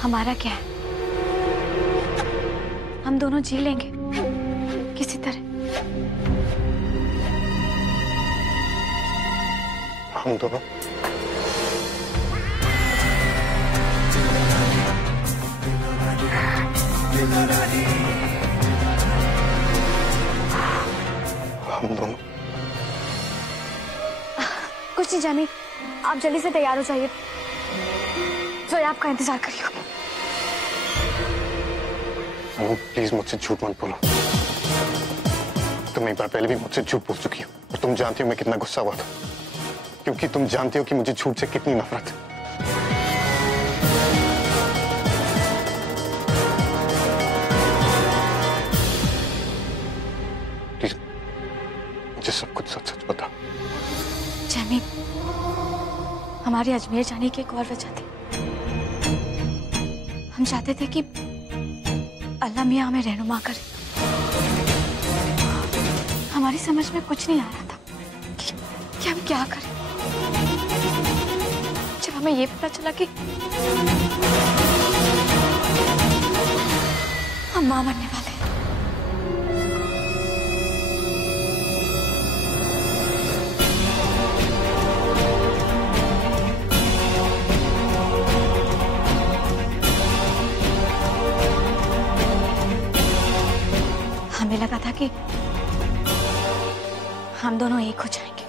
हमारा क्या है, हम दोनों जी लेंगे किसी तरह। हम दोनों? हम दोनों? कुछ नहीं जानी, आप जल्दी से तैयार हो जाइए, जोया आपका इंतजार कर रही होगी। प्लीज मुझसे झूठ मत बोलो। तुम एक बार पहले भी मुझसे झूठ बोल चुकी हो और तुम जानती हो मैं कितना गुस्सा हुआ था, क्योंकि तुम जानती हो कि मुझे झूठ से कितनी नफरत है। प्लीज मुझे सब कुछ सच सच बता। जैमी, हमारे अजमेर जाने की एक और वजह थी। हम चाहते थे कि अल्लाह मियां हमें रहनुमा करे। हमारी समझ में कुछ नहीं आ रहा था कि हम क्या करें। जब हमें ये पता चला कि हम मां बनने वाले हैं, हमें लगा था कि हम दोनों एक हो जाएंगे,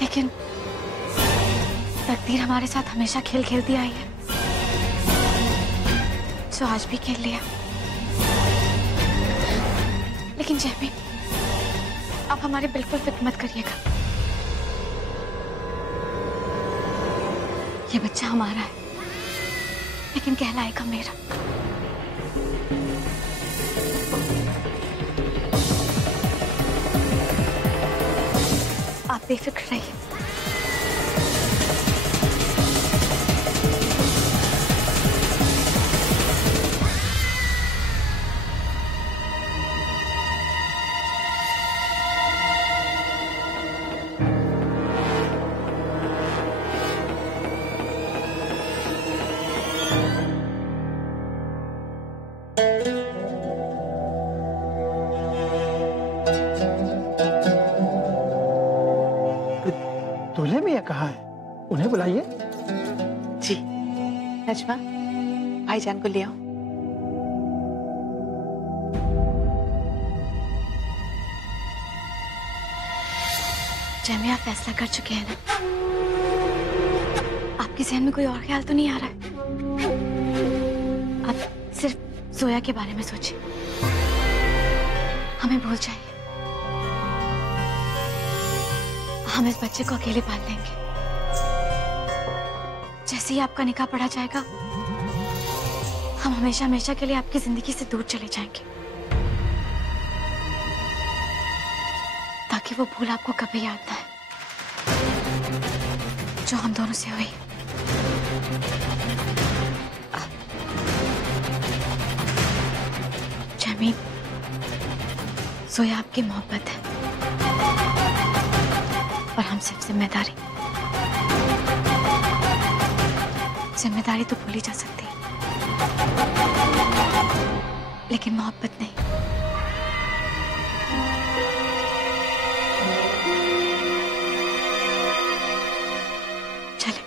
लेकिन तकदीर हमारे साथ हमेशा खेल खेलती आई है, जो आज भी खेल लिया। लेकिन जैमी, आप हमारी बिल्कुल फिक्र मत करिएगा। ये बच्चा हमारा है, लेकिन कहलाएगा मेरा। आप बेफिक्र रहिए। दूल्हे मियां कहाँ है? उन्हें बुलाइए। जी नजमा, भाईजान को ले आओ। जैमी, आप फैसला कर चुके हैं ना? आपके जहन में कोई और ख्याल तो नहीं आ रहा है? आप सिर्फ जोया के बारे में सोचिए, हमें भूल जाइए। हम इस बच्चे को अकेले पाल लेंगे। जैसे ही आपका निकाह पढ़ा जाएगा, हम हमेशा हमेशा के लिए आपकी जिंदगी से दूर चले जाएंगे, ताकि वो भूल आपको कभी याद ना आए जो हम दोनों से हुई। जमीन, जोया आपकी मोहब्बत है और हम सिर्फ जिम्मेदारी। जिम्मेदारी तो भूली जा सकती है, लेकिन मोहब्बत नहीं। चले।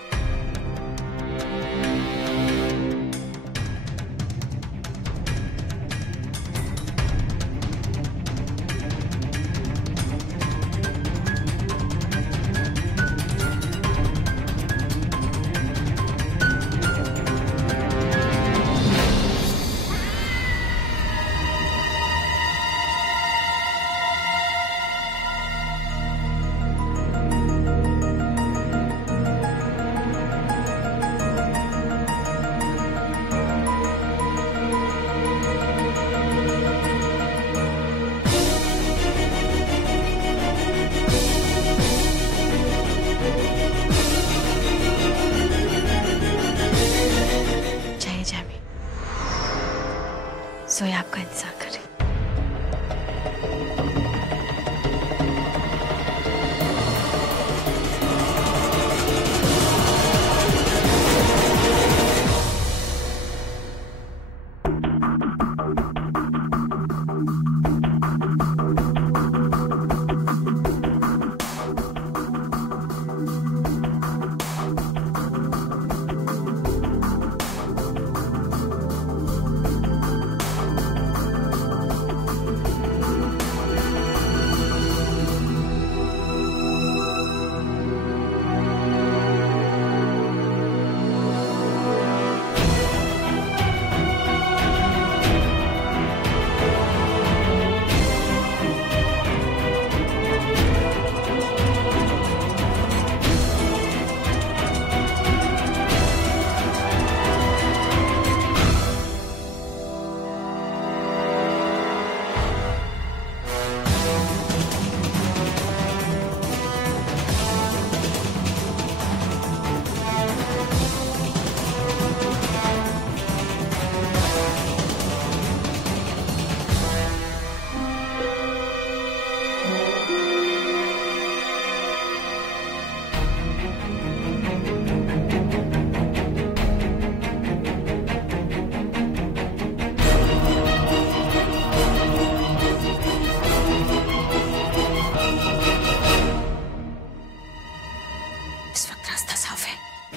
जोया आपका इंतजार कर रही।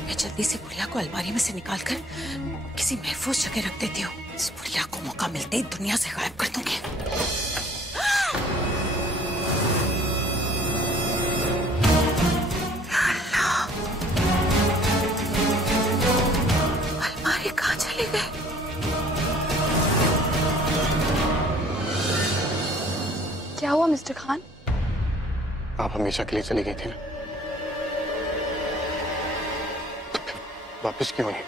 मैं जल्दी से बुढ़िया को अलमारी में से निकालकर किसी महफूज जगह रख देती हूँ। इस बुढ़िया को मौका मिलते ही दुनिया से गायब कर दूंगी। अलमारी कहाँ चली गई? क्या हुआ मिस्टर खान? आप हमेशा के लिए चली गई थी ना, तो फिर वापस क्यों नहीं?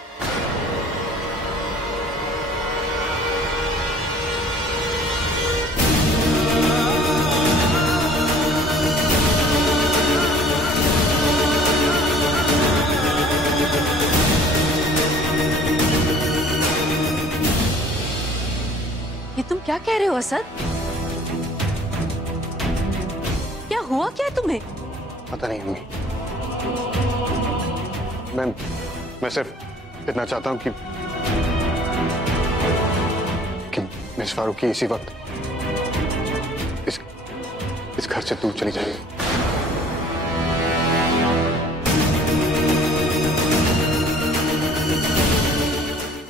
ये तुम क्या कह रहे हो असद? क्या हुआ क्या तुम्हें? पता नहीं अम्मी, मैं सिर्फ इतना चाहता हूं कि मिस फारूकी इसी वक्त इस घर से दूर चली जाएगी।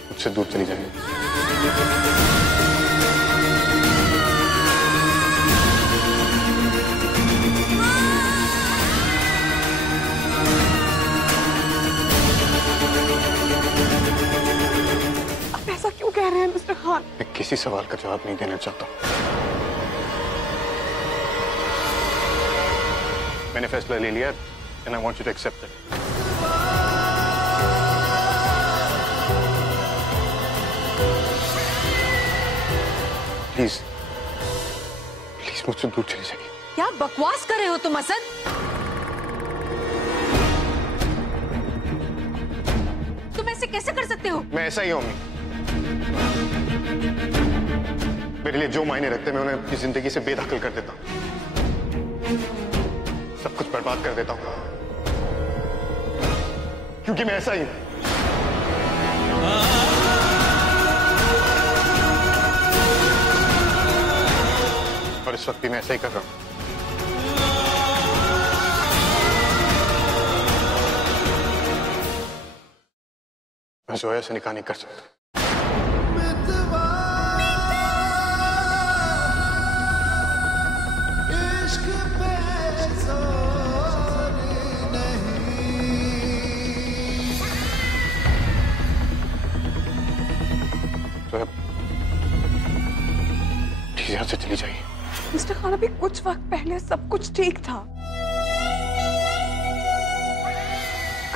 मुझसे दूर चली जाएगी। ऐसा क्यों कह रहे हैं मिस्टर खान? मैं किसी सवाल का जवाब नहीं देना चाहता। मैंने फैसला ले लिया and I want you to accept it. Please मुझसे दूर चली जाइए। क्या बकवास कर रहे हो तुम असद? तुम ऐसे कैसे कर सकते हो? मैं ऐसा ही हूं अम्मी। मेरे लिए जो मायने रखते हैं मैं उन्हें अपनी जिंदगी से बेदखल कर देता हूं, सब कुछ बर्बाद कर देता हूं, क्योंकि मैं ऐसा ही हूं। और इस वक्त भी मैं ऐसा ही कर रहा हूं। मैं जोया से निकाह नहीं कर सकता। तो प्लीज यहाँ से चली जाइए। मिस्टर खान, अभी कुछ वक्त पहले सब कुछ ठीक था,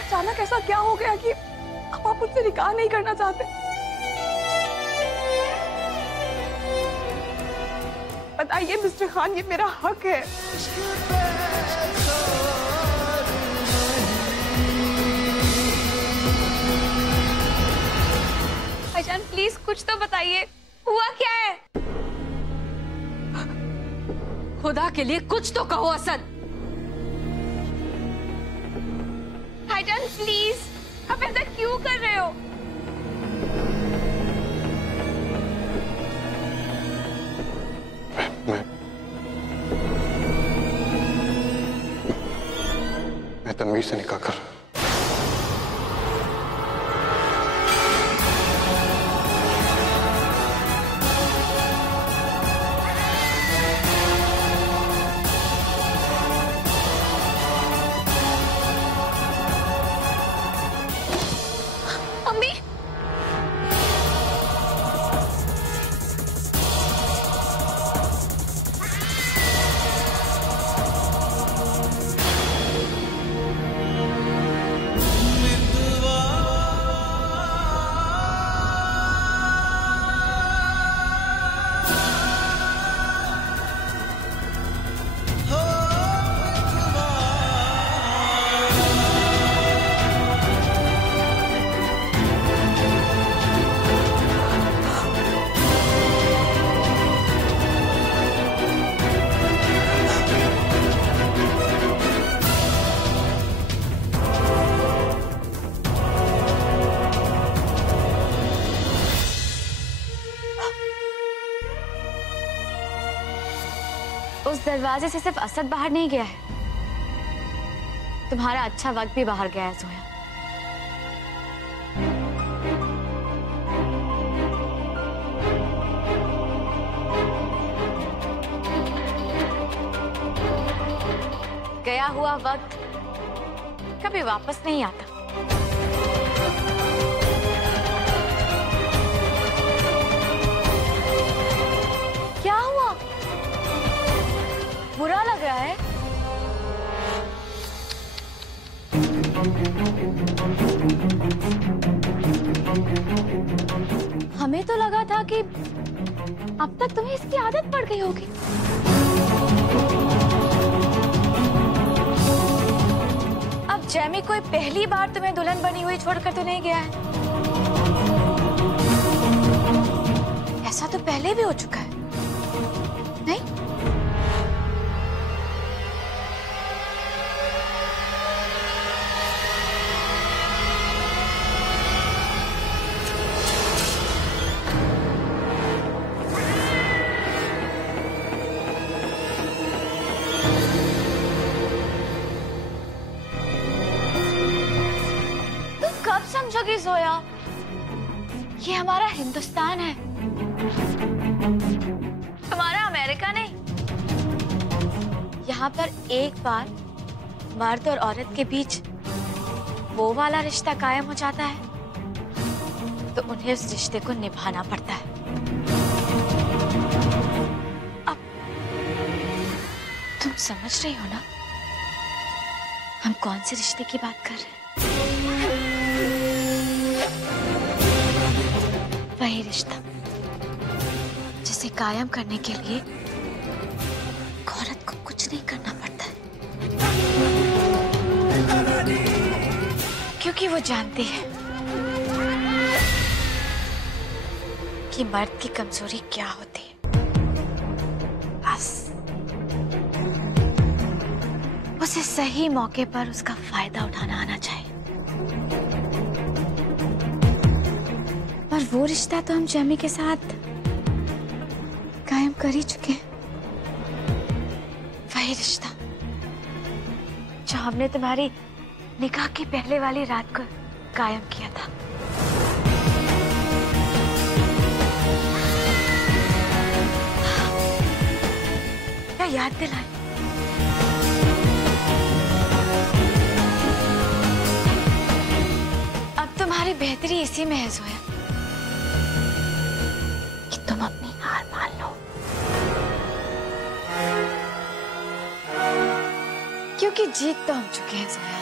अचानक ऐसा क्या हो गया कि अब आप मुझसे निकाह नहीं करना चाहते? बताइए मिस्टर खान, ये मेरा हक है। भाईजान प्लीज कुछ तो बताइए, हुआ क्या है? खुदा के लिए कुछ तो कहो असद। भाईजान प्लीज, आप ऐसा क्यों कर रहे हो? मैं तनवीर से निकाह कर रहा हूं। अम्मी, उस दरवाजे से सिर्फ असद बाहर नहीं गया है, तुम्हारा अच्छा वक्त भी बाहर गया है जोया। गया हुआ वक्त कभी वापस नहीं आता। क्या हुआ? बुरा लग रहा है? हमें तो लगा था कि अब तक तुम्हें इसकी आदत पड़ गई होगी। अब जैमी कोई पहली बार तुम्हें दुल्हन बनी हुई छोड़कर तो नहीं गया है? ऐसा तो पहले भी हो चुका है, नहीं? समझोगी जोया, ये हमारा हिंदुस्तान है, हमारा अमेरिका नहीं। यहाँ पर एक बार मर्द और औरत के बीच वो वाला रिश्ता कायम हो जाता है तो उन्हें उस रिश्ते को निभाना पड़ता है। अब तुम समझ रही हो ना हम कौन से रिश्ते की बात कर रहे हैं? वही रिश्ता जिसे कायम करने के लिए औरत को कुछ नहीं करना पड़ता है, क्योंकि वो जानती है कि मर्द की कमजोरी क्या होती है। बस उसे सही मौके पर उसका फायदा उठाना आना चाहिए। और वो रिश्ता तो हम जैमी के साथ कायम कर ही चुके हैं। वही रिश्ता जो हमने तुम्हारी निकाह की पहले वाली रात को कायम किया था। क्या याद दिलाए? अब तुम्हारी बेहतरी इसी में है जोया कि तुम अपनी हार मान लो, क्योंकि जीत तो हम चुके हैं जोया।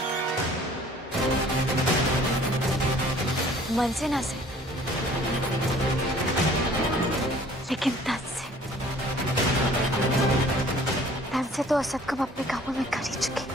मन से ना सही, लेकिन तन से तो असद को हम अपने काबू में कर ही चुके।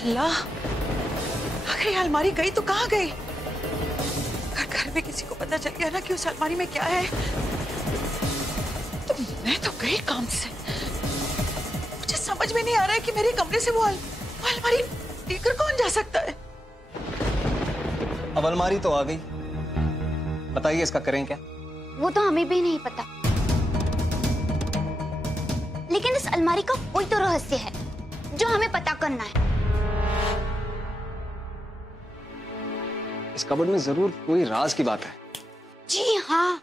अल्लाह, अगर ये अलमारी गई तो कहाँ गई? अगर घर में किसी को पता चल गया ना कि उस अलमारी में क्या है तो मैं तो गई काम से। मुझे समझ में नहीं आ रहा है कि मेरे कमरे से वो अलमारी लेकर कौन जा सकता है? अब अलमारी तो आ गई, बताइए इसका करें क्या? वो तो हमें भी नहीं पता, लेकिन इस अलमारी का कोई तो रहस्य है जो हमें पता करना है। इस कबर्ड में जरूर कोई राज की बात है। जी हाँ,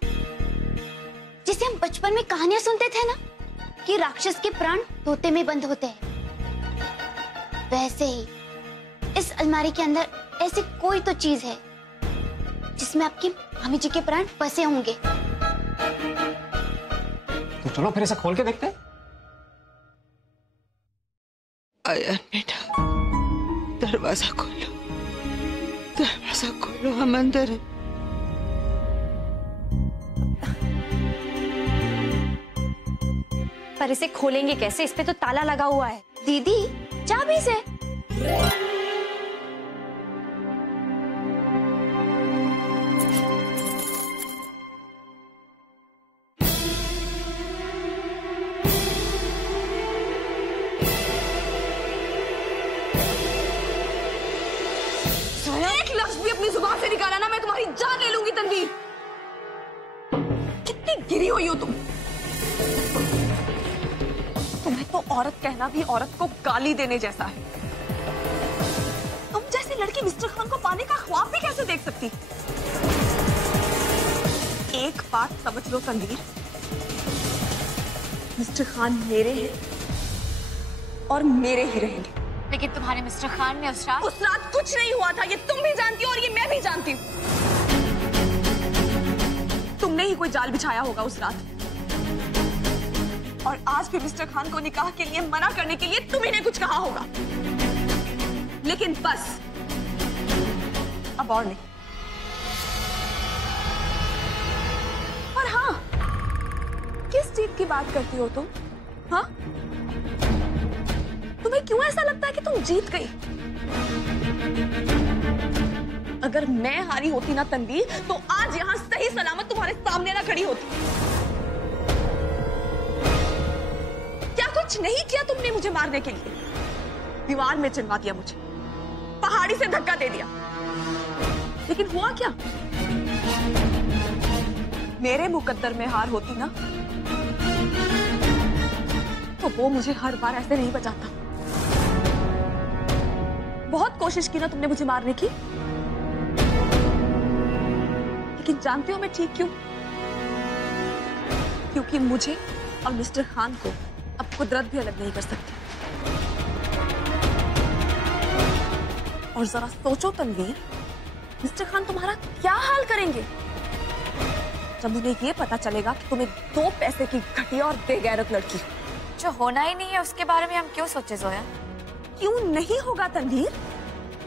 जिसे हम बचपन में कहानियां सुनते थे ना कि राक्षस के प्राण तोते में बंद होते हैं, वैसे ही इस अलमारी के अंदर ऐसी कोई तो चीज है जिसमें आपकी मामी जी के प्राण बसे होंगे। तो चलो फिर इसे खोल के देखते हैं। आयन बेटा, दरवाजा खोलो, दरवाजा खोलो, हम अंदर हैं। पर इसे खोलेंगे कैसे? इस पे तो ताला लगा हुआ है। दीदी चाबी से। एक लफ्ज भी अपनी जुबान से निकाला ना, मैं तुम्हारी जान ले लूंगी। तनवीर, कितनी गिरी हुई हो तुम। तुम्हें तो औरत कहना भी औरत को गाली देने जैसा है। तुम जैसी लड़की मिस्टर खान को पाने का ख्वाब भी कैसे देख सकती? एक बात समझ लो तनवीर, मिस्टर खान मेरे हैं और मेरे ही रहेंगे। लेकिन तुम्हारे मिस्टर खान ने उस रात कुछ नहीं हुआ था, ये तुम भी जानती हो और ये मैं भी जानती हूँ। तुमने ही कोई जाल बिछाया होगा उस रात, और आज भी मिस्टर खान को निकाह के लिए मना करने के लिए तुम्ही ने कुछ कहा होगा। लेकिन बस अब और नहीं। और हाँ, किस जीत की बात करती हो तुम? हाँ, तुम्हें क्यों ऐसा लगता है कि तुम जीत गई? अगर मैं हारी होती ना तनवीर, तो आज यहां सही सलामत तुम्हारे सामने ना खड़ी होती। क्या कुछ नहीं किया तुमने मुझे मारने के लिए? दीवार में चिनवा दिया मुझे, पहाड़ी से धक्का दे दिया, लेकिन हुआ क्या? मेरे मुकद्दर में हार होती ना, तो वो मुझे हर बार ऐसे नहीं बचाता। बहुत कोशिश की ना तुमने मुझे मारने की, लेकिन जानते हो मैं ठीक क्यों? क्योंकि मुझे और मिस्टर खान को अब कुदरत भी अलग नहीं कर सकती। और जरा सोचो तनवीर, मिस्टर खान तुम्हारा क्या हाल करेंगे जब उन्हें ये पता चलेगा कि तुम्हें 2 पैसे की घटिया और बेगैरत लड़की हो। जो होना ही नहीं है उसके बारे में हम क्यों सोचे जोया? क्यों नहीं होगा तनवीर?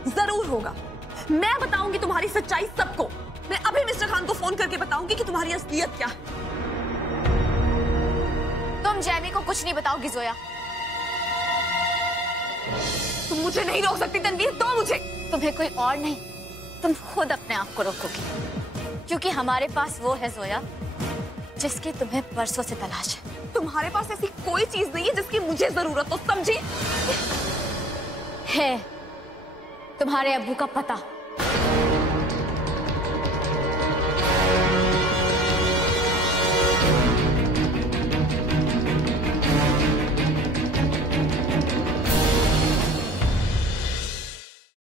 जरूर होगा। मैं बताऊंगी तुम्हारी सच्चाई सबको। मैं अभी मिस्टर खान को फोन करके बताऊंगी कि तुम्हारी असलियत क्या है। तुम जैमी को कुछ नहीं बताओगी जोया? तुम मुझे नहीं रोक सकती तनवीर, तो मुझे। तुम्हें कोई और नहीं, तुम खुद अपने आप को रोकोगी, क्योंकि हमारे पास वो है जोया जिसकी तुम्हें बरसों से तलाश है। तुम्हारे पास ऐसी कोई चीज नहीं है जिसकी मुझे जरूरत हो, समझी? है तुम्हारे अब्बू का पता।